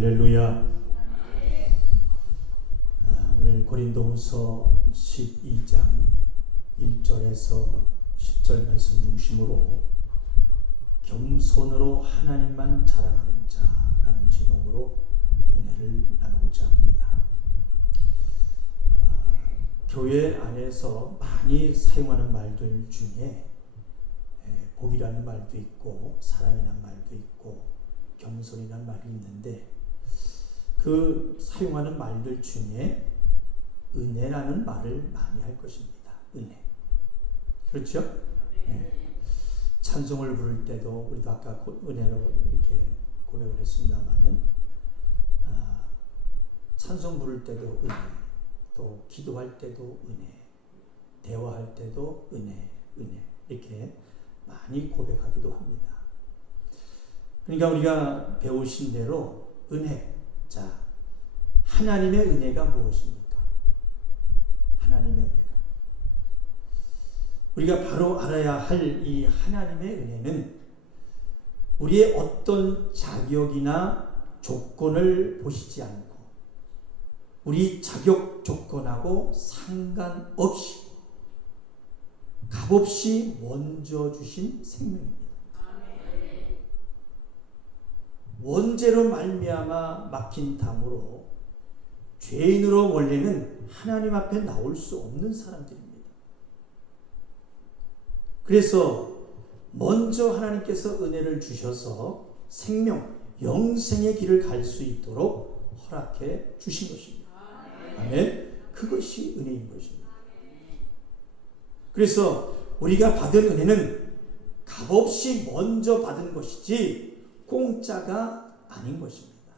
할렐루야. 오늘 고린도후서 12장 1절에서 10절 말씀 중심으로 겸손으로 하나님만 자랑하는 자라는 제목으로 은혜를 나누고자 합니다. 교회 안에서 많이 사용하는 말들 중에 복이라는 말도 있고 사랑이라는 말도 있고 겸손이라는 말이 있는데, 그 사용하는 말들 중에 은혜라는 말을 많이 할 것입니다. 은혜. 그렇죠? 네. 찬송을 부를 때도 우리도 아까 은혜로 이렇게 고백을 했습니다만은, 찬송 부를 때도 은혜, 또 기도할 때도 은혜, 대화할 때도 은혜 이렇게 많이 고백하기도 합니다. 그러니까 우리가 배우신 대로 은혜, 자, 하나님의 은혜가 무엇입니까? 하나님의 은혜가, 우리가 바로 알아야 할 이 하나님의 은혜는 우리의 어떤 자격이나 조건을 보시지 않고 우리 자격 조건하고 상관없이 값없이 먼저 주신 생명입니다. 원죄로 말미암아 막힌 담으로 죄인으로 원래는 하나님 앞에 나올 수 없는 사람들입니다. 그래서 먼저 하나님께서 은혜를 주셔서 생명, 영생의 길을 갈 수 있도록 허락해 주신 것입니다. 아멘. 그것이 은혜인 것입니다. 그래서 우리가 받은 은혜는 값없이 먼저 받은 것이지 공짜가 아닌 것입니다.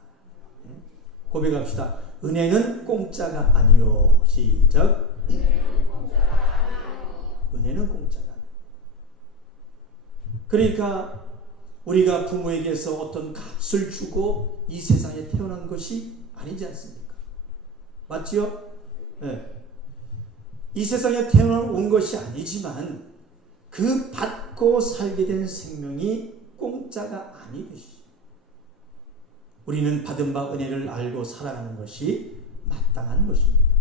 고백합시다. 은혜는 공짜가 아니요. 시작. 은혜는 공짜가 아니요. 그러니까 우리가 부모에게서 어떤 값을 주고 이 세상에 태어난 것이 아니지 않습니까? 맞지요? 네. 이 세상에 태어난 것이 아니지만 그 받고 살게 된 생명이 공짜가 아니듯이 우리는 받은 바 은혜를 알고 살아가는 것이 마땅한 것입니다.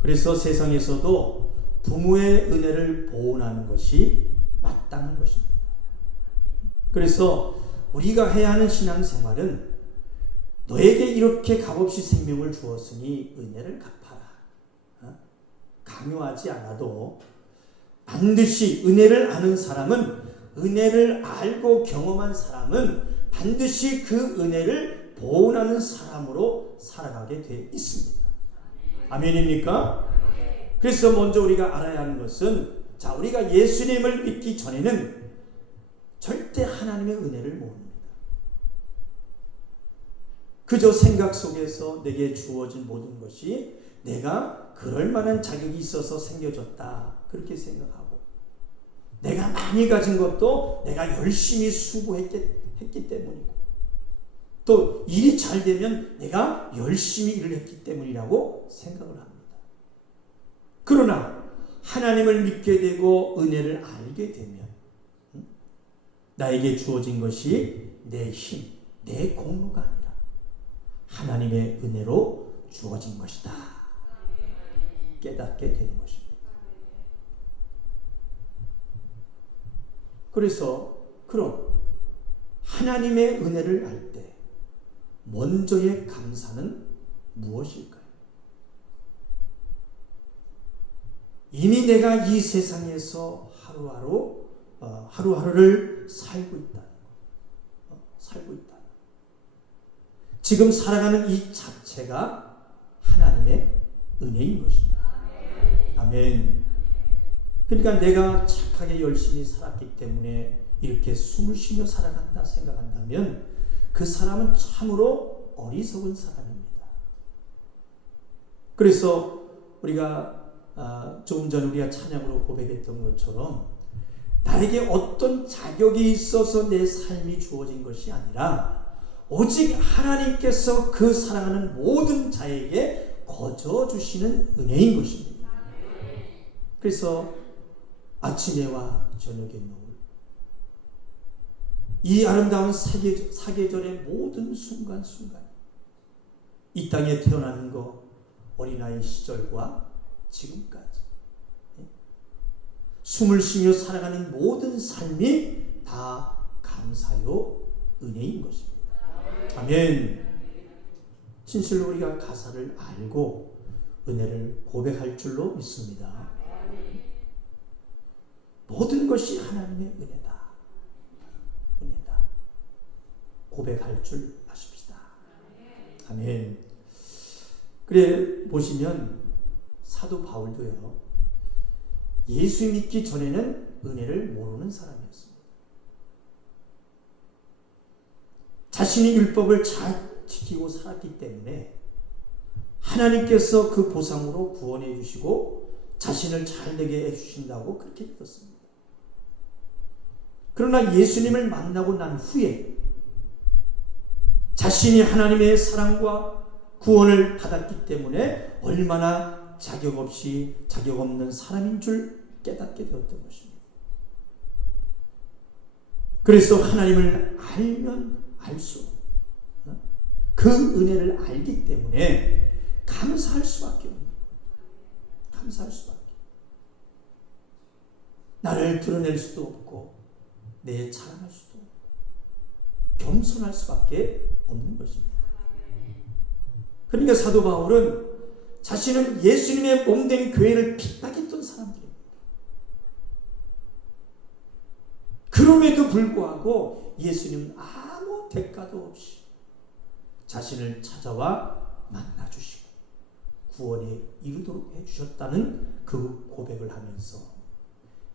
그래서 세상에서도 부모의 은혜를 보온하는 것이 마땅한 것입니다. 그래서 우리가 해야 하는 신앙생활은 너에게 이렇게 값없이 생명을 주었으니 은혜를 갚아라. 강요하지 않아도 반드시 은혜를 아는 사람은, 은혜를 알고 경험한 사람은 반드시 그 은혜를 보온하는 사람으로 살아가게 되어 있습니다. 아멘입니까? 그래서 먼저 우리가 알아야 하는 것은, 자, 우리가 예수님을 믿기 전에는 절대 하나님의 은혜를 모릅니다. 그저 생각 속에서 내게 주어진 모든 것이 내가 그럴 만한 자격이 있어서 생겨졌다, 그렇게 생각하고, 내가 많이 가진 것도 내가 열심히 수고했기 때문이고, 또 일이 잘 되면 내가 열심히 일을 했기 때문이라고 생각을 합니다. 그러나 하나님을 믿게 되고 은혜를 알게 되면 나에게 주어진 것이 내 힘, 내 공로가 아니라 하나님의 은혜로 주어진 것이다, 깨닫게 되는 것입니다. 그래서 그럼 하나님의 은혜를 알 때 먼저의 감사는 무엇일까요? 이미 내가 이 세상에서 하루하루를 살고 있다. 지금 살아가는 이 자체가 하나님의 은혜인 것입니다. 아멘. 그러니까 내가 착하게 열심히 살았기 때문에 이렇게 숨을 쉬며 살아간다 생각한다면 그 사람은 참으로 어리석은 사람입니다. 그래서 우리가 조금 전에 우리가 찬양으로 고백했던 것처럼 나에게 어떤 자격이 있어서 내 삶이 주어진 것이 아니라 오직 하나님께서 그 사랑하는 모든 자에게 거저 주시는 은혜인 것입니다. 그래서 아침에와 저녁에 노을, 이 아름다운 사계절의 모든 순간순간, 이 땅에 태어나는 거, 어린아이 시절과 지금까지 숨을 쉬며 살아가는 모든 삶이 다 감사요 은혜인 것입니다. 아멘. 진실로 우리가 가사를 알고 은혜를 고백할 줄로 믿습니다. 모든 것이 하나님의 은혜다. 은혜다. 고백할 줄 아십시다. 아멘. 그래 보시면 사도 바울도요, 예수 믿기 전에는 은혜를 모르는 사람이었습니다. 자신이 율법을 잘 지키고 살았기 때문에 하나님께서 그 보상으로 구원해 주시고 자신을 잘 되게 해주신다고 그렇게 믿었습니다. 그러나 예수님을 만나고 난 후에 자신이 하나님의 사랑과 구원을 받았기 때문에 얼마나 자격 없는 사람인 줄 깨닫게 되었던 것입니다. 그래서 하나님을 알면 알수록 그 은혜를 알기 때문에 감사할 수밖에 없는 거예요. 감사할 수밖에. 나를 드러낼 수도 없고 내 자랑할 수도 없고 겸손할 수밖에 없는 것입니다. 그러니까 사도 바울은 자신은 예수님의 몸된 교회를 핍박했던 사람들입니다. 그럼에도 불구하고 예수님은 아무 대가도 없이 자신을 찾아와 만나주시고 구원에 이르도록 해주셨다는 그 고백을 하면서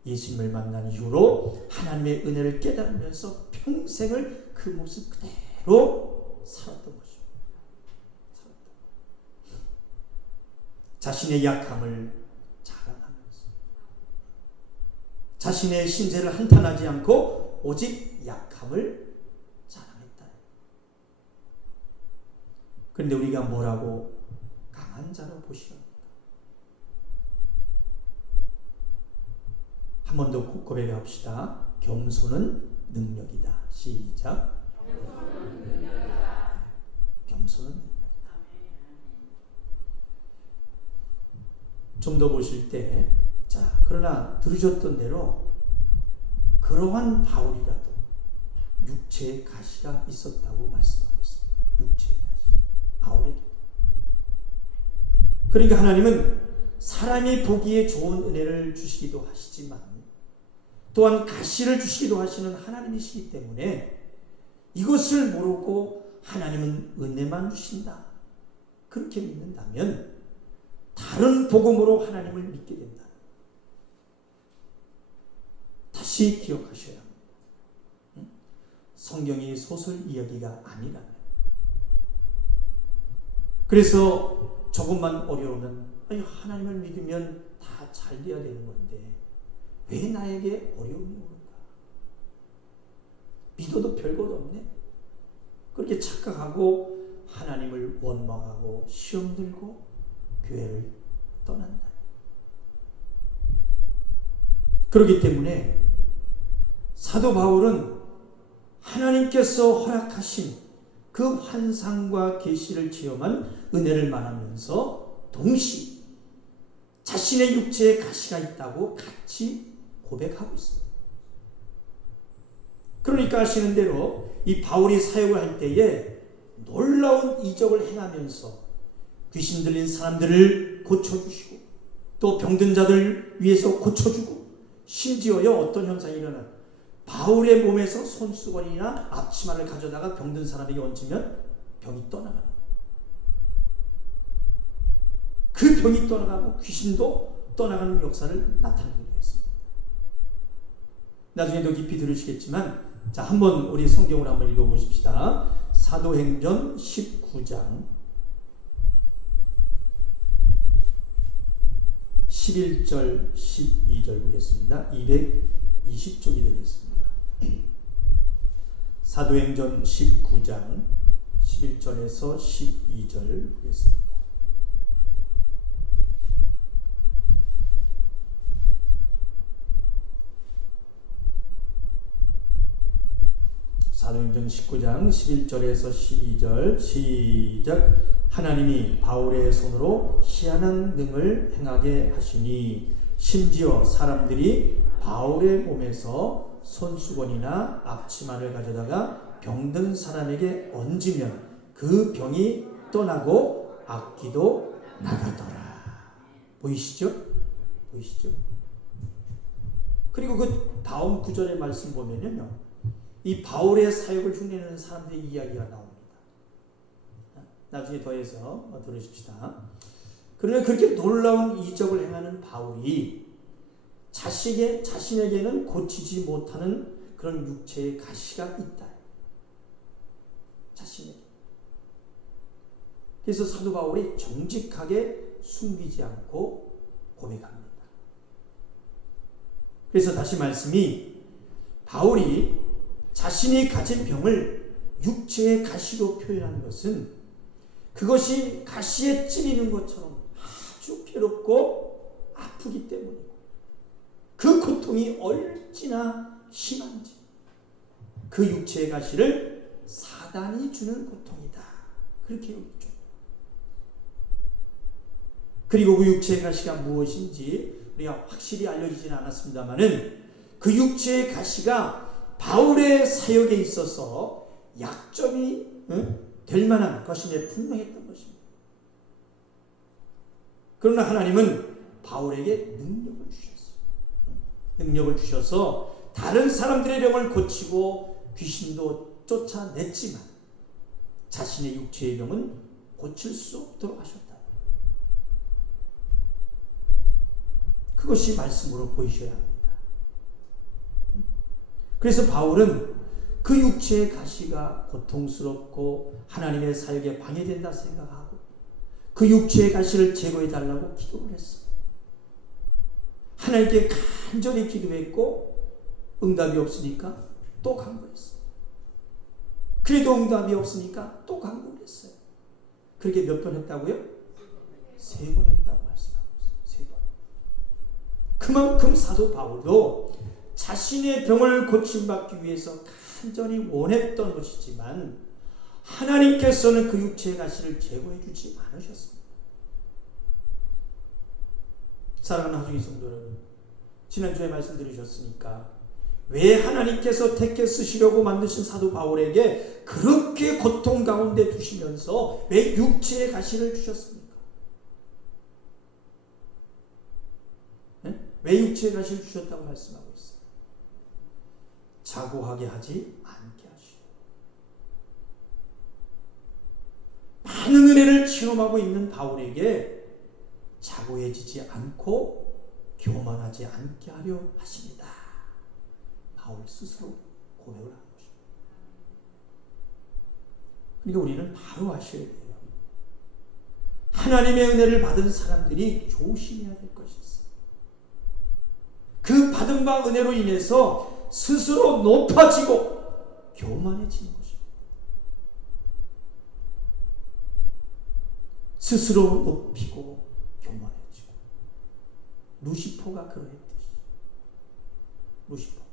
예수님을 만난 이후로 하나님의 은혜를 깨달으면서 평생을 그 모습 그대로 살았던 것입니다. 자신의 약함을 자랑하면서 자신의 신세를 한탄하지 않고 오직 약함을 자랑했다. 그런데 우리가 뭐라고 강한 자로 보시렵니까? 한 번 더 고백합시다. 겸손은 능력이다. 시작. 겸손은 능력이다. 겸손은 능력이다. 좀 더 보실 때, 자, 그러나 들으셨던 대로 그러한 바울이라도 육체의 가시가 있었다고 말씀하고 있습니다. 육체의 가시. 바울에게. 그러니까 하나님은 사람이 보기에 좋은 은혜를 주시기도 하시지만 또한 가시를 주시기도 하시는 하나님이시기 때문에 이것을 모르고 하나님은 은혜만 주신다. 그렇게 믿는다면 다른 복음으로 하나님을 믿게 된다. 다시 기억하셔야 합니다. 성경이 소설 이야기가 아니라면. 그래서 조금만 어려우면 하나님을 믿으면 다 잘 돼야 되는 건데 왜 나에게 어려움이 오는가? 믿어도 별것 없네? 그렇게 착각하고 하나님을 원망하고 시험 들고 교회를 떠난다. 그렇기 때문에 사도 바울은 하나님께서 허락하신 그 환상과 계시를 체험한 은혜를 말하면서 동시에 자신의 육체에 가시가 있다고 같이 고백하고 있습니다. 그러니까 아시는 대로 이 바울이 사역을 할 때에 놀라운 이적을 행하면서 귀신 들린 사람들을 고쳐주시고 또 병든 자들 위해서 고쳐주고 심지어요 어떤 현상이 일어나요. 바울의 몸에서 손수건이나 앞치마를 가져다가 병든 사람에게 얹으면 병이 떠나가는 거예요. 그 병이 떠나가고 귀신도 떠나가는 역사를 나타내기도 했습니다. 나중에 더 깊이 들으시겠지만 자 한번 우리 성경을 한번 읽어보십시다. 사도행전 19장 11절 12절 보겠습니다. 220쪽이 되겠습니다. 사도행전 19장 11절에서 12절 보겠습니다. 사도행전 19장 11절에서 12절 시작. 하나님이 바울의 손으로 희한한 능을 행하게 하시니 심지어 사람들이 바울의 몸에서 손수건이나 앞치마를 가져다가 병든 사람에게 얹으면 그 병이 떠나고 악기도 나가더라. 보이시죠? 보이시죠? 그리고 그 다음 구절의 말씀 보면요, 이 바울의 사역을 흉내내는 사람들의 이야기가 나옵니다. 나중에 더해서 들으십시다. 그러나 그렇게 놀라운 이적을 행하는 바울이 자신에게는 고치지 못하는 그런 육체의 가시가 있다. 자신에게. 그래서 사도 바울이 정직하게 숨기지 않고 고백합니다. 그래서 다시 말씀이, 바울이 자신이 가진 병을 육체의 가시로 표현한 것은 그것이 가시에 찔리는 것처럼 아주 괴롭고 아프기 때문이고, 그 고통이 얼마나 심한지, 그 육체의 가시를 사단이 주는 고통이다, 그렇게 여기죠. 그리고 그 육체의 가시가 무엇인지 우리가 확실히 알려지지는 않았습니다만은, 그 육체의 가시가 바울의 사역에 있어서 약점이 될 만한 것임에 분명했던 것입니다. 그러나 하나님은 바울에게 능력을 주셨어요. 능력을 주셔서 다른 사람들의 병을 고치고 귀신도 쫓아냈지만 자신의 육체의 병은 고칠 수 없도록 하셨다. 그것이 말씀으로 보이셔야 합니다. 그래서 바울은 그 육체의 가시가 고통스럽고 하나님의 사역에 방해된다 생각하고 그 육체의 가시를 제거해달라고 기도를 했어요. 하나님께 간절히 기도했고 응답이 없으니까 또 간구했어요. 그래도 응답이 없으니까 또 간구를 했어요. 그렇게 몇 번 했다고요? 3번 했다고 말씀하고 있어요. 3번. 그만큼 사도 바울도 자신의 병을 고침받기 위해서 간절히 원했던 것이지만 하나님께서는 그 육체의 가시를 제거해 주지 않으셨습니다. 사랑하는 하중이 성도 여러분, 지난주에 말씀 들으셨으니까 왜 하나님께서 택해 쓰시려고 만드신 사도 바울에게 그렇게 고통 가운데 두시면서 왜 육체의 가시를 주셨습니까? 네? 왜 육체의 가시를 주셨다고 말씀하고 있어요? 자고하게 하지 않게 하시고, 많은 은혜를 체험하고 있는 바울에게 자고해지지 않고 교만하지 않게 하려 하십니다. 바울 스스로 고백을 하는 것입니다. 그러니까 우리는 바로 아셔야 돼요. 하나님의 은혜를 받은 사람들이 조심해야 될 것이 있어요. 그 받은 바 은혜로 인해서 스스로 높아지고 교만해지는 것입니다. 스스로 높이고 교만해지고. 루시퍼가 그러했듯이. 루시퍼가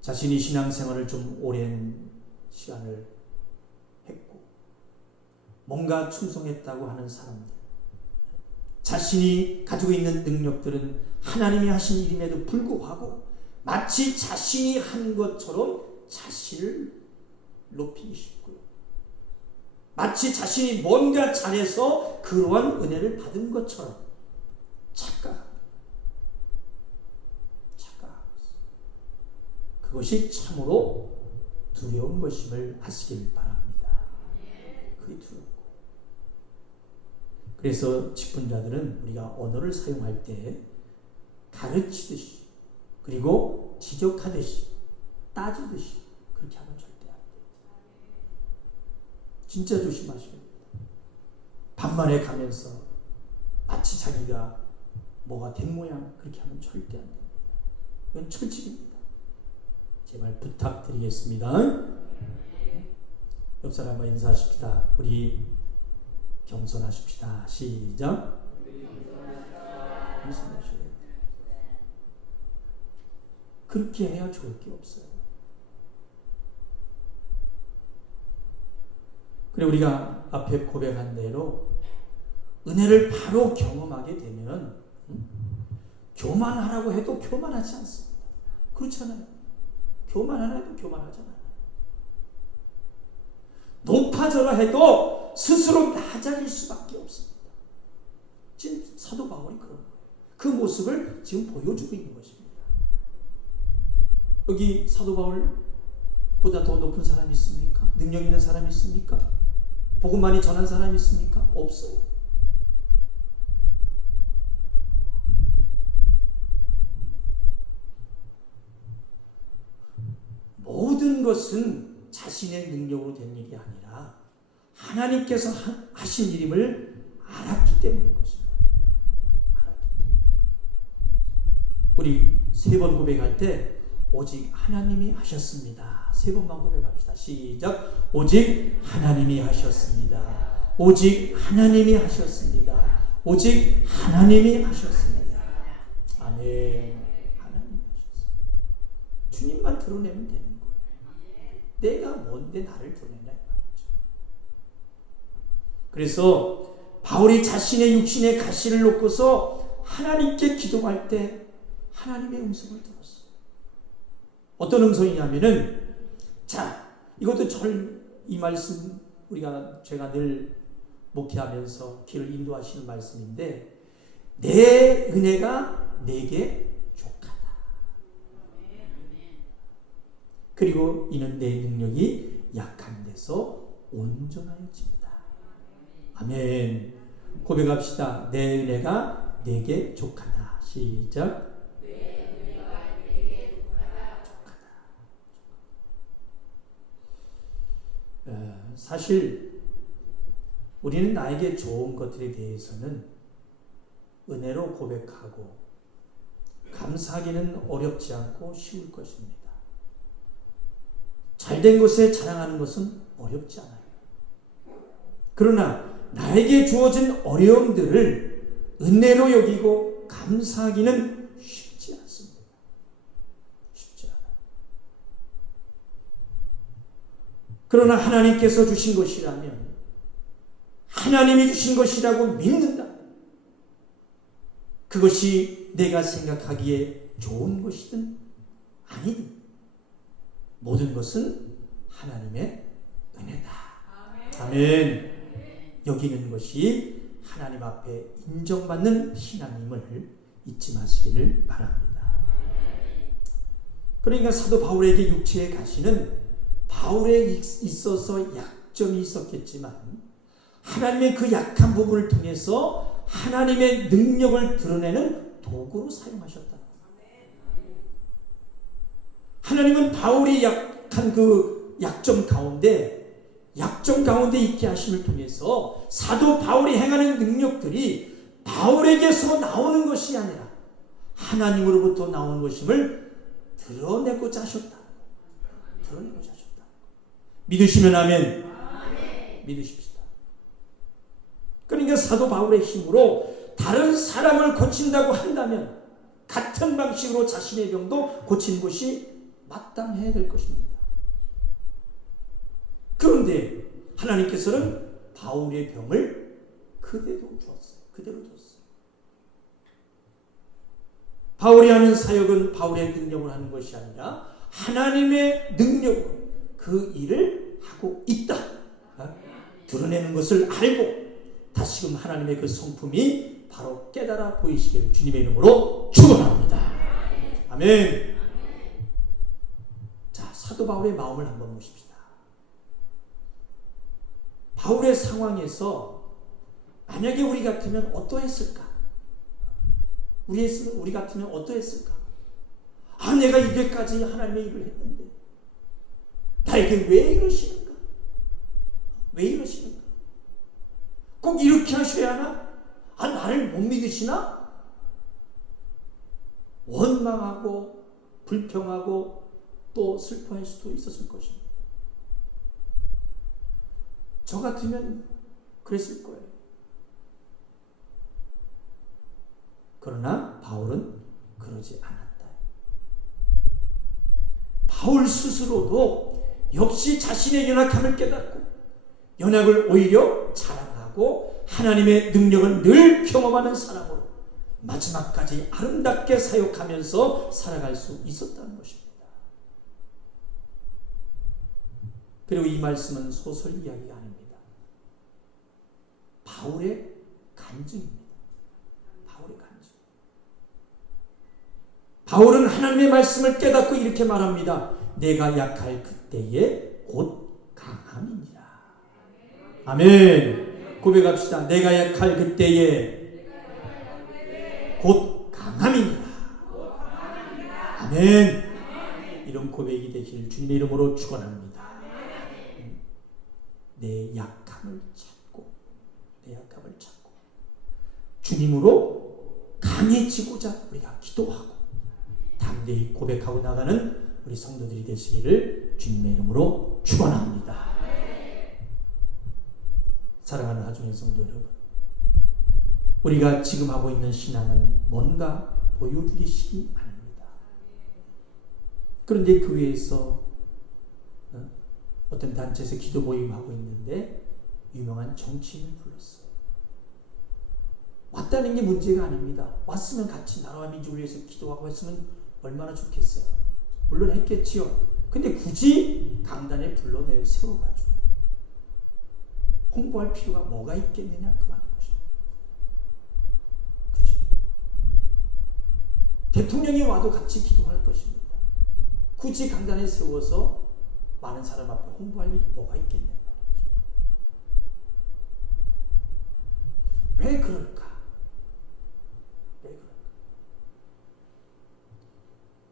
자신이 신앙생활을 좀 오랜 시간을 했고 뭔가 충성했다고 하는 사람들, 자신이 가지고 있는 능력들은 하나님이 하신 일임에도 불구하고 마치 자신이 한 것처럼 자신을 높이기 쉽고요. 마치 자신이 뭔가 잘해서 그러한 은혜를 받은 것처럼 착각합니다. 그것이 참으로 두려운 것임을 아시길 바랍니다. 그게 두렵고. 그래서 직분자들은 우리가 언어를 사용할 때 가르치듯이 그리고 지적하듯이 따지듯이 그렇게 하면 절대 안 돼요. 진짜 조심하셔야 됩니다. 반만에 가면서 마치 자기가 뭐가 된 모양 그렇게 하면 절대 안 됩니다. 이건 철칙입니다. 제발 부탁드리겠습니다. 옆 사람과 인사하십시다. 우리 겸손하십시다. 시작. 겸손하셔야 돼요. 그렇게 해야 좋을 게 없어요. 그리고 우리가 앞에 고백한 대로 은혜를 바로 경험하게 되면 교만하라고 해도 교만하지 않습니다. 그렇잖아요. 교만하라 해도 교만하지 않아요. 높아져라 해도 스스로 낮아질 수밖에 없습니다. 지금 사도 바울이 그런 거예요. 그 모습을 지금 보여주고 있는 것입니다. 여기 사도 바울보다 더 높은 사람이 있습니까? 능력 있는 사람이 있습니까? 복음 많이 전한 사람이 있습니까? 없어요. 모든 것은 자신의 능력으로 된 일이 아니라 하나님께서 하신 일임을 알았기 때문인 것입니다. 우리 3번 고백할 때 오직 하나님이 하셨습니다. 3번만 고백합시다. 시작. 오직 하나님이 하셨습니다. 오직 하나님이 하셨습니다. 오직 하나님이 하셨습니다. 아멘. 하나님이 하셨습니다. 주님만 드러내면 되는 거예요. 내가 뭔데 나를 드러낸다 이 말이죠. 그래서 바울이 자신의 육신의 가시를 놓고서 하나님께 기도할 때 하나님의 음성을 들었어요. 어떤 음성이냐면은, 자, 이것도 이 말씀 제가 늘 목회하면서 길을 인도하시는 말씀인데, 내 은혜가 내게 족하다. 그리고 이는 내 능력이 약한 데서 온전하여집니다. 아멘. 고백합시다. 내 은혜가 내게 족하다. 시작. 사실 우리는 나에게 좋은 것들에 대해서는 은혜로 고백하고 감사하기는 어렵지 않고 쉬울 것입니다. 잘된 것에 자랑하는 것은 어렵지 않아요. 그러나 나에게 주어진 어려움들을 은혜로 여기고 감사하기는 쉽지 않습니다. 쉽지 않아요. 그러나 하나님께서 주신 것이라면, 하나님이 주신 것이라고 믿는다. 그것이 내가 생각하기에 좋은 것이든 아니든 모든 것은 하나님의 은혜다. 아멘. 여기는 것이 하나님 앞에 인정받는 신앙임을 잊지 마시기를 바랍니다. 그러니까 사도 바울에게 육체의 가시는 바울에 있어서 약점이 있었겠지만 하나님의 그 약한 부분을 통해서 하나님의 능력을 드러내는 도구로 사용하셨다. 하나님은 바울이 약한 그 약점 가운데 있게 하심을 통해서 사도 바울이 행하는 능력들이 바울에게서 나오는 것이 아니라 하나님으로부터 나오는 것임을 드러내고자 하셨다. 믿으시면 아멘. 믿으십시다. 그러니까 사도 바울의 힘으로 다른 사람을 고친다고 한다면 같은 방식으로 자신의 병도 고치는 것이 마땅해야 될 것입니다. 그런데 하나님께서는 바울의 병을 그대로 줬어요. 바울이 하는 사역은 바울의 능력을 하는 것이 아니라 하나님의 능력으로 그 일을 하고 있다. 드러내는 것을 알고 다시금 하나님의 그 성품이 바로 깨달아 보이시기를 주님의 이름으로 축원합니다. 아멘. 자, 사도 바울의 마음을 한번 보십시다. 바울의 상황에서 만약에 우리 같으면 어떠했을까? 우리 같으면 어떠했을까? 내가 이때까지 하나님의 일을 했는데 나에게 왜 이러시는가? 꼭 이렇게 하셔야 하나? 나를 못 믿으시나? 원망하고 불평하고 또 슬퍼할 수도 있었을 것입니다. 저 같으면 그랬을 거예요. 그러나 바울은 그러지 않았다. 바울 스스로도 역시 자신의 연약함을 깨닫고 연약을 오히려 자랑하고 하나님의 능력을 늘 경험하는 사람으로 마지막까지 아름답게 사역하면서 살아갈 수 있었다는 것입니다. 그리고 이 말씀은 소설 이야기가 아닙니다. 바울의 간증입니다. 바울의 간증. 바울은 하나님의 말씀을 깨닫고 이렇게 말합니다. 내가 약할 그때에 곧 강함이니라. 아멘. 고백합시다. 내가 약할 그때에 곧 강함이니라. 아멘. 이런 고백이 되길 주님의 이름으로 축원합니다. 내 약함을 찾고 주님으로 강해지고자 우리가 기도하고 담대히 고백하고 나가는 우리 성도들이 되시기를 주님의 이름으로 축원합니다. 사랑하는 하중의 성도 여러분, 우리가 지금 하고 있는 신앙은 뭔가 보여주기식이 아닙니다. 그런데 교회에서 어떤 단체에서 기도 모임하고 있는데 유명한 정치인을 불렀어요. 왔다는 게 문제가 아닙니다. 왔으면 같이 나라와 민족을 위해서 기도하고 했으면 얼마나 좋겠어요. 물론 했겠지요. 근데 굳이 강단에 불러내고 세워가지고 홍보할 필요가 뭐가 있겠느냐, 그 말인 것입니다. 그죠? 대통령이 와도 같이 기도할 것입니다. 굳이 강단에 세워서 많은 사람 앞에 홍보할 일이 뭐가 있겠냐 말이죠. 왜 그럴까?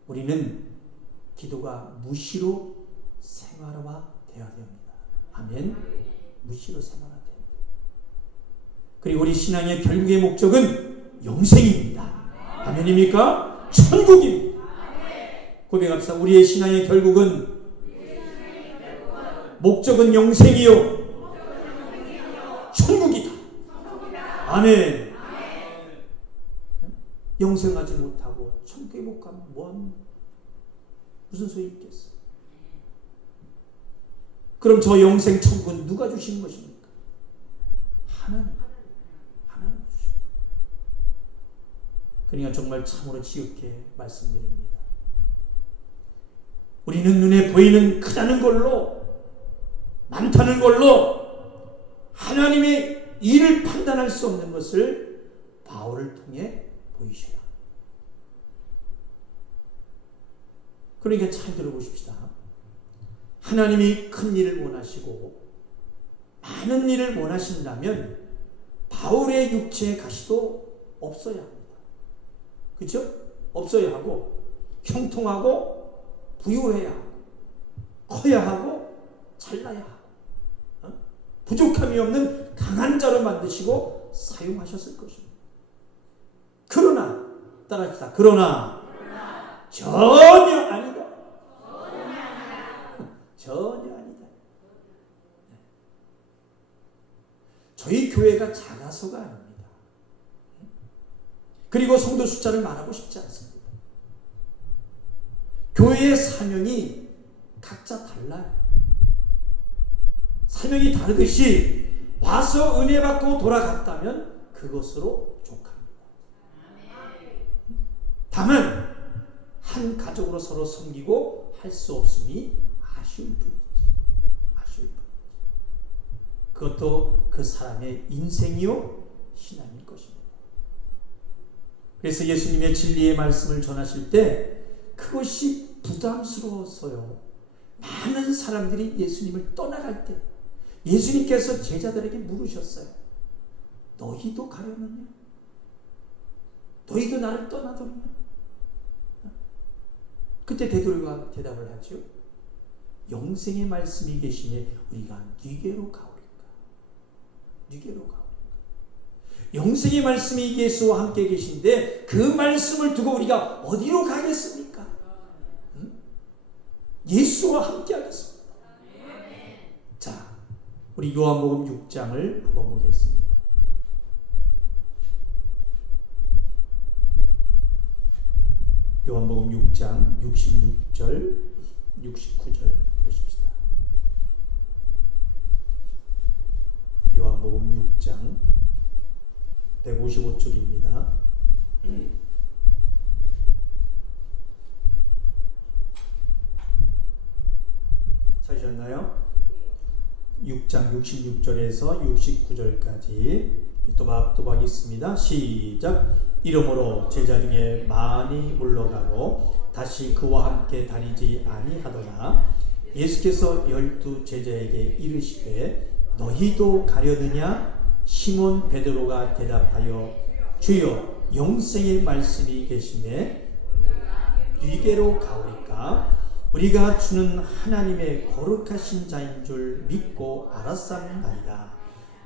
우리는 기도가 무시로 생활화 되어야 됩니다. 아멘. 무시로 생활화 됩니다. 그리고 우리 신앙의 결국의 목적은 영생입니다. 아멘입니까? 천국입니다. 고백합시다. 우리의 신앙의 결국은 목적은 영생이요 천국이다. 아멘. 영생하지 못하고 천국에 못 가면 무슨 소용이 있겠어? 그럼 저 영생 천국은 누가 주시는 것입니까? 하나님 주시고. 그러니까 정말 참으로 지극게 말씀드립니다. 우리는 눈에 보이는 크다는 걸로, 많다는 걸로 하나님의 일을 판단할 수 없는 것을 바울을 통해 보이셔야 합니다. 그러니까 잘 들어보십시다. 하나님이 큰 일을 원하시고 많은 일을 원하신다면 바울의 육체의 가시도 없어야 합니다. 그렇죠? 없어야 하고 형통하고 부유해야 하고 커야 하고 잘나야 하고 부족함이 없는 강한 자로 만드시고 사용하셨을 것입니다. 그러나 따라합시다. 그러나 전혀 아니다. 전혀 아니다. 저희 교회가 작아서가 아닙니다. 그리고 성도 숫자를 말하고 싶지 않습니다. 교회의 사명이 각자 달라요. 사명이 다르듯이 와서 은혜 받고 돌아갔다면 그것으로 족합니다. 다만 한 가족으로 서로 섬기고 할 수 없음이 아쉬울 뿐이지. 그것도 그 사람의 인생이요 신앙일 것입니다. 그래서 예수님의 진리의 말씀을 전하실 때 그것이 부담스러워서요, 많은 사람들이 예수님을 떠나갈 때 예수님께서 제자들에게 물으셨어요. 너희도 가려느냐? 너희도 나를 떠나더냐? 그때 베드로가 대답을 하죠. 영생의 말씀이 계시니 우리가 네게로 가오리까? 네게로 가오리까? 영생의 말씀이 예수와 함께 계신데 그 말씀을 두고 우리가 어디로 가겠습니까? 응? 예수와 함께 하겠습니다. 자, 우리 요한복음 6장을 한번 보겠습니다. 요한복음 6장 66절 69절 보십시다. 요한복음 6장 155쪽입니다. 찾으셨나요? 6장 66절에서 69절까지 또박또박 있습니다. 시작. 이러므로 제자 중에 많이 물러가고 다시 그와 함께 다니지 아니하더라. 예수께서 12 제자에게 이르시되 너희도 가려느냐? 시몬 베드로가 대답하여 주여 영생의 말씀이 계시매 네게로 가오리까? 우리가 주는 하나님의 거룩하신 자인 줄 믿고 알았사옵나이다.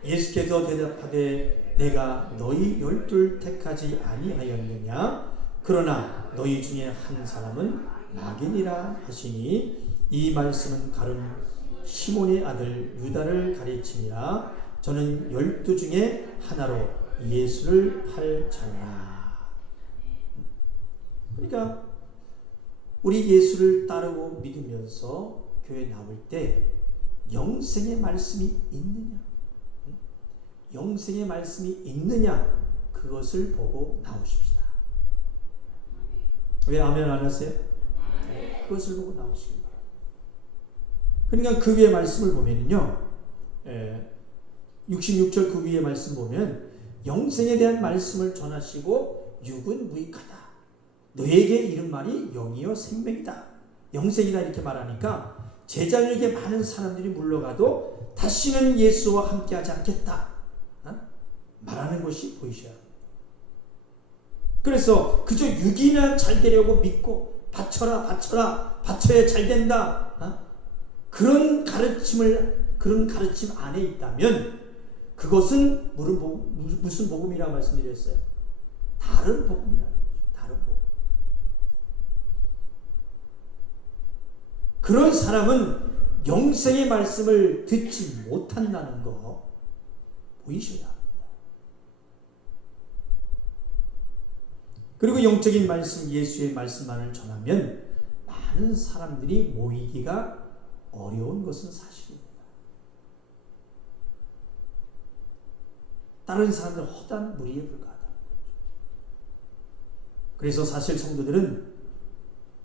예수께서 대답하되 내가 너희 12 택하지 아니하였느냐? 그러나 너희 중에 한 사람은 나귀니라 하시니 이 말씀은 가룟 시몬의 아들 유다를 가리치니라. 저는 12 중에 하나로 예수를 팔 자라. 그러니까 우리 예수를 따르고 믿으면서 교회 나올 때 영생의 말씀이 있느냐? 영생의 말씀이 있느냐? 그것을 보고 나오십시다. 왜 아멘 안 하세요? 그것을 보고 나오시기 바랍니다. 그러니까 그 위의 말씀을 보면요, 66절 그 위의 말씀 보면 영생에 대한 말씀을 전하시고 육은 무익하다. 너에게 이른 말이 영이요 생명이다. 영생이다 이렇게 말하니까 제자에게 많은 사람들이 물러가도 다시는 예수와 함께하지 않겠다 말하는 것이 보이셔야 합니다. 그래서 그저 육이나 잘 되려고 믿고 바쳐라 바쳐야 잘 된다 그런 가르침 안에 있다면 그것은 무슨 복음이라고 말씀드렸어요? 다른 복음이라는 거죠. 다른 복음. 그런 사람은 영생의 말씀을 듣지 못한다는 거 보이셔야 합니다. 그리고 영적인 말씀, 예수의 말씀만을 전하면 많은 사람들이 모이기가 어려운 것은 사실입니다. 다른 사람들 허다한 무리에 불과하다는 거죠. 그래서 사실 성도들은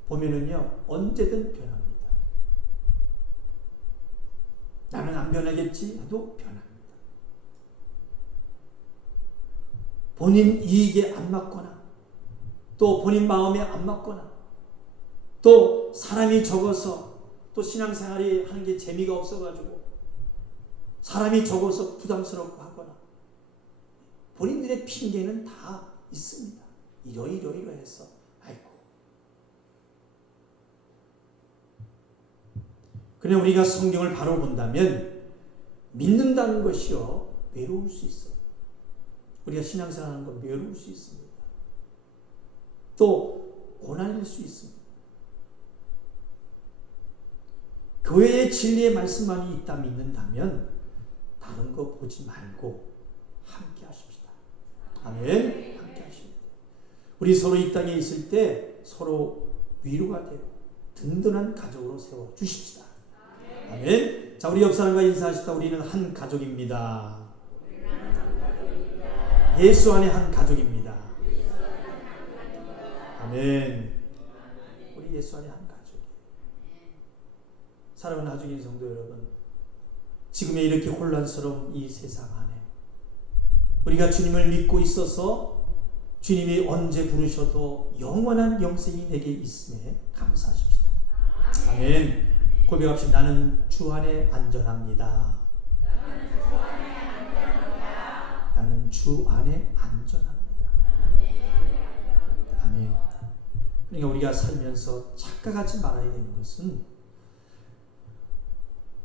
보면은요, 언제든 변합니다. 나는 안 변하겠지 해도 변합니다. 본인 이익에 안 맞거나 또 본인 마음에 안 맞거나 또 사람이 적어서 또 신앙생활이 하는 게 재미가 없어가지고 사람이 적어서 부담스럽고 하거나 본인들의 핑계는 다 있습니다. 이러이러해서 아이고. 그냥 우리가 성경을 바로 본다면 믿는다는 것이요 외로울 수 있어요. 우리가 신앙생활하는 건 외로울 수 있습니다. 또 고난일 수 있습니다. 교회의 진리의 말씀만이 있다 믿는다면 다른 거 보지 말고 함께 하십시다. 아멘. 함께 하십니다. 우리 서로 이 땅에 있을 때 서로 위로가 되고 든든한 가족으로 세워 주십시다. 아멘. 자, 우리 옆 사람과 인사하시다. 우리는 한 가족입니다. 예수 안에 한 가족입니다. 아멘. 우리 예수 안에 한 가족이에요. 사랑하는 하중인 성도 여러분, 지금의 이렇게 혼란스러운 이 세상 안에 우리가 주님을 믿고 있어서 주님이 언제 부르셔도 영원한 영생이 내게 있음에 감사하십시다. 아멘. 고백합시다. 나는 주 안에 안전합니다. 나는 주 안에 안전합니다. 아멘. 그러니까 우리가 살면서 착각하지 말아야 되는 것은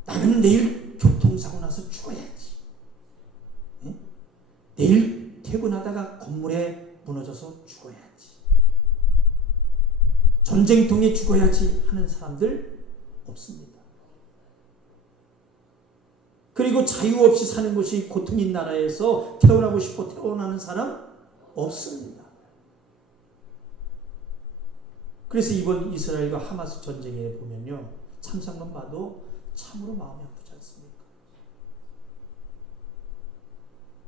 나는 내일 교통사고 나서 죽어야지. 네? 내일 퇴근하다가 건물에 무너져서 죽어야지. 전쟁통에 죽어야지 하는 사람들 없습니다. 그리고 자유 없이 사는 것이 고통인 나라에서 태어나고 싶어 태어나는 사람 없습니다. 그래서 이번 이스라엘과 하마스 전쟁에 보면요, 참상만 봐도 참으로 마음이 아프지 않습니까?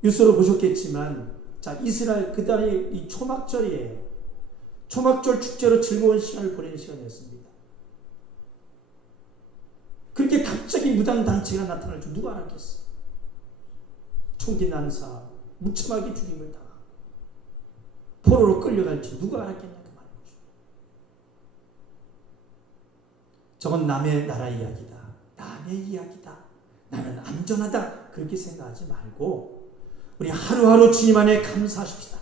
뉴스로 보셨겠지만, 자, 이스라엘 그달이 이 초막절이에요. 초막절 축제로 즐거운 시간을 보내는 시간이었습니다. 그렇게 갑자기 무당 단체가 나타날 줄 누가 알았겠어요? 총기 난사, 무참하게 죽임을 당하고 포로로 끌려갈지 누가 알았겠냐 그 말인 것입니다. 저건 남의 나라 이야기다. 남의 이야기다. 나는 안전하다. 그렇게 생각하지 말고 우리 하루하루 주님 안에 감사하십시다.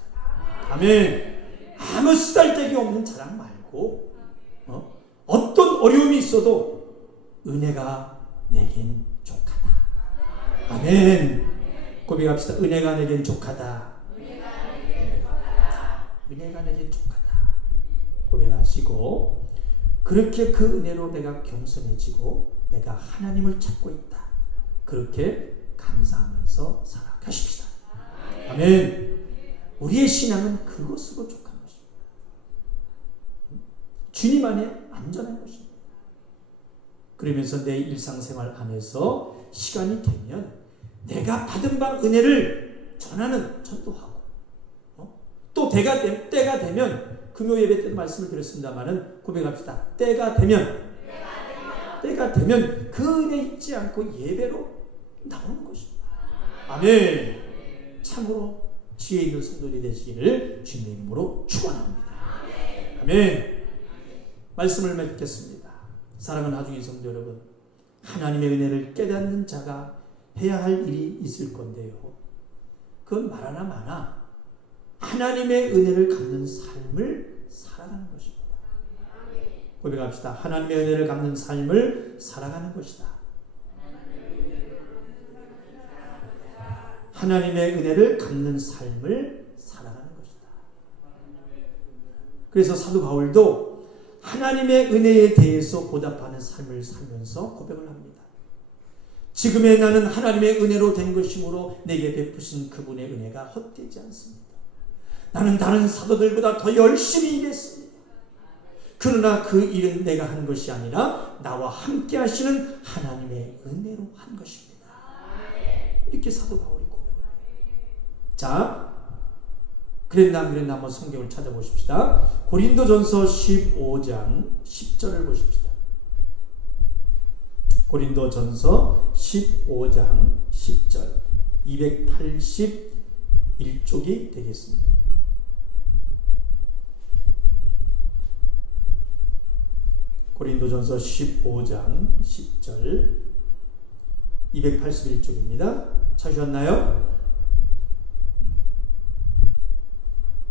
아멘. 아무 쓰잘데기 없는 자랑 말고 어떤 어려움이 있어도 은혜가 내겐 족하다. 아멘. 고백합시다. 은혜가 내겐 족하다. 은혜가 내겐 족하다. 고백하시고 그렇게 그 은혜로 내가 겸손해지고 내가 하나님을 찾고 있다. 그렇게 감사하면서 살아가십시다. 아멘. 우리의 신앙은 그것으로 족한 것입니다. 주님 안에 안전한 것입니다. 그러면서 내 일상생활 안에서 시간이 되면 내가 받은 바 은혜를 전하는 전도하고 또 때가 되면 금요 예배 때도 말씀을 드렸습니다마는 고백합시다. 때가 되면 그 은혜 잊지 않고 예배로 나오는 것입니다. 아멘. 참으로 지혜 있는 성도들이 되시기를 주님의 이름으로 축원합니다. 아멘. 말씀을 맺겠습니다. 사랑하는 하중의 성도 여러분, 하나님의 은혜를 깨닫는 자가 해야 할 일이 있을 건데요. 그건 말하나 마나 하나님의 은혜를 갚는 삶을 살아가는 것입니다. 고백합시다. 하나님의 은혜를 갚는 삶을 살아가는 것이다. 하나님의 은혜를 갚는 삶을 살아가는 것이다. 그래서 사도 바울도 하나님의 은혜에 대해서 보답하는 삶을 살면서 고백을 합니다. 지금의 나는 하나님의 은혜로 된 것이므로 내게 베푸신 그분의 은혜가 헛되지 않습니다. 나는 다른 사도들보다 더 열심히 일했습니다. 그러나 그 일은 내가 한 것이 아니라 나와 함께 하시는 하나님의 은혜로 한 것입니다. 이렇게 사도 바울이 고백을 해요. 자, 그랬나 안 그랬나 한번 성경을 찾아보십시다. 고린도전서 15장 10절을 보십시다. 고린도전서 15장 10절 281쪽이 되겠습니다. 고린도전서 15장 10절 281쪽입니다. 찾으셨나요?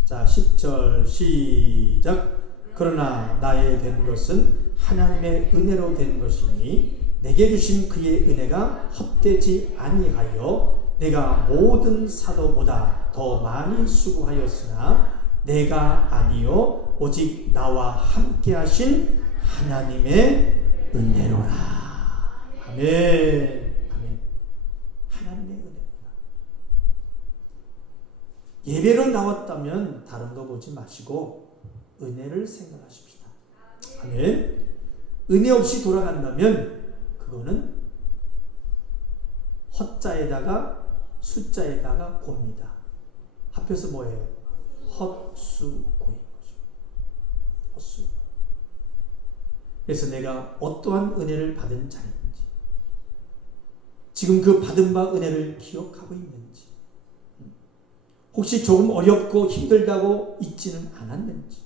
자, 10절 시작. 그러나 나의 된 것은 하나님의 은혜로 된 것이니 내게 주신 그의 은혜가 헛되지 아니하여 내가 모든 사도보다 더 많이 수고하였으나 내가 아니요 오직 나와 함께 하신 하나님의 은혜로라. 아멘. 아멘. 하나님의 은혜로라. 예배로 나왔다면 다른 거 보지 마시고 은혜를 생각하십시다. 아멘. 은혜 없이 돌아간다면 그거는 헛자에다가 숫자에다가 고입니다. 합해서 뭐예요? 헛수고인 것입니다. 헛수. 그래서 내가 어떠한 은혜를 받은 자인지, 지금 그 받은 바 은혜를 기억하고 있는지, 혹시 조금 어렵고 힘들다고 잊지는 않았는지,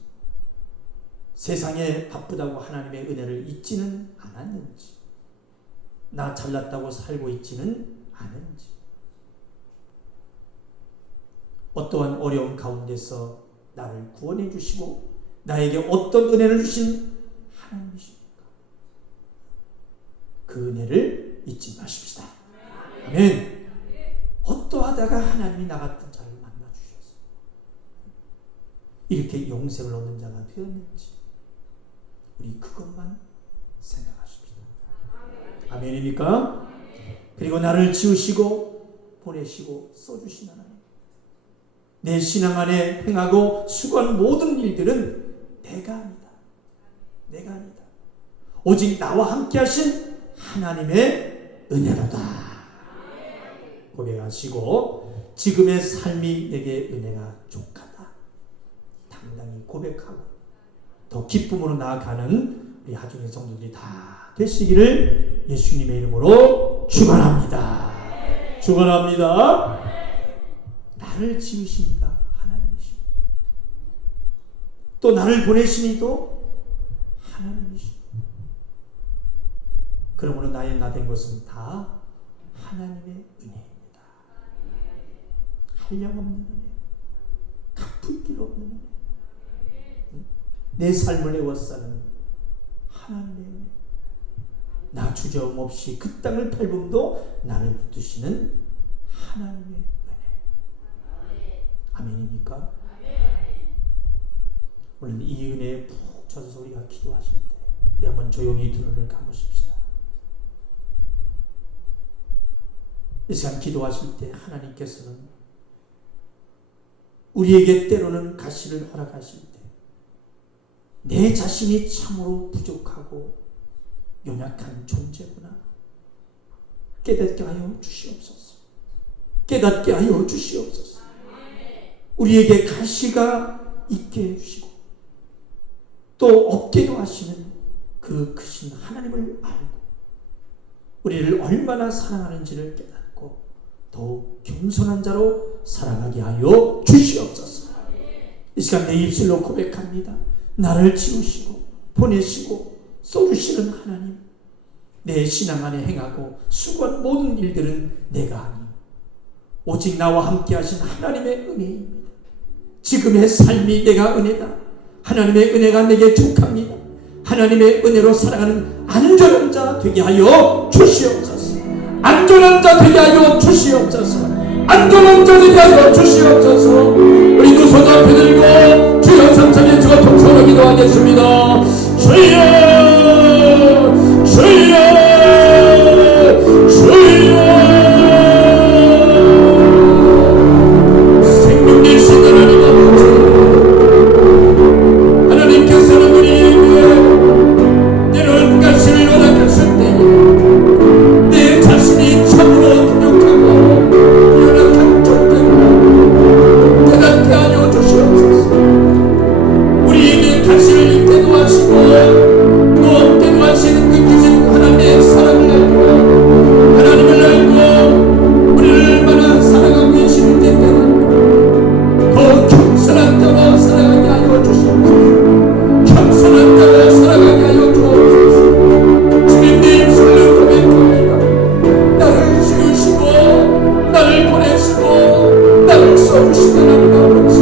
세상에 바쁘다고 하나님의 은혜를 잊지는 않았는지, 나 잘났다고 살고 있지는 않은지, 어떠한 어려움 가운데서 나를 구원해 주시고 나에게 어떤 은혜를 주신 하나님이십니까? 그 은혜를 잊지 마십시다. 아멘. 어떠하다가 하나님이 나 같은 자를 만나 주셨어요. 이렇게 영생을 얻는 자가 되었는지 우리 그것만 생각하십시다. 아멘입니까? 그리고 나를 지으시고 보내시고 써주신 하나님, 내 신앙 안에 행하고 수고한 모든 일들은 내가 아니다. 내가 아니다. 오직 나와 함께 하신 하나님의 은혜로다. 고백하시고 지금의 삶이 내게 은혜가 족하다. 당당히 고백하고 더 기쁨으로 나아가는 우리 하중의 성도들이 다 되시기를 예수님의 이름으로 축원합니다. 축원합니다. 나를 지으십니다. 하나님이십니다. 또 나를 보내시니도 하나님이십니다. 그러므로 나의 나 된 것은 다 하나님의 은혜입니다. 한량없는 은혜, 갚을 길 없는 은혜, 내 삶을 애워싸는 하나님의 은혜, 나 주저없이 그 땅을 밟음도 나를 붙드시는 하나님의 은혜. 아멘입니까? 오늘 이 은혜에 푹 젖어서 우리가 기도하실 때 우리 한번 조용히 두 눈을 감으십시다. 이 시간 기도하실 때 하나님께서는 우리에게 때로는 가시를 허락하실 때 내 자신이 참으로 부족하고 연약한 존재구나 깨닫게 하여 주시옵소서. 깨닫게 하여 주시옵소서. 우리에게 가시가 있게 해주시고 또 없게도 하시는 그 크신 하나님을 알고 우리를 얼마나 사랑하는지를 깨닫고 더욱 겸손한 자로 살아가게 하여 주시옵소서. 이 시간 내 입술로 고백합니다. 나를 지으시고 보내시고 쏘주시는 하나님, 내 신앙 안에 행하고 수고한 모든 일들은 내가 아니요 오직 나와 함께 하신 하나님의 은혜입니다. 지금의 삶이 내가 은혜다. 하나님의 은혜가 내게 족합니다. 하나님의 은혜로 살아가는 안전한 자 되게 하여 주시옵소서. 안전한 자 되게 하여 주시옵소서. 안전한 자 되게 하여 주시옵소서. 우리 두 손 앞에 들고 주여 삼천에 주어 통성으로 기도하겠습니다. 주여 주여 주여 생명 되신 하나님 아버지, 하나님께서는 우리에게 때로는 가시를 허락하실 때에 내 자신이 참으로 부족하고 연약한 존재로 깨닫게 하여 주시옵소서. 우리에게 가시를 잃게도 하시고 또 없게도 하시는 그 기생 하나님의 사랑을 알고 하나님을 알고 우리를 얼마나 사랑하고 계시는지 깨닫고 더 겸손한 자로 살아가게 하여 주시옵소서. 겸손한 자로 살아가게 하여 주옵소서. 주님 내 입술로 고백합니다. 나를 지으시고 나를 보내시고 나를 써주시는 하나님 아버지,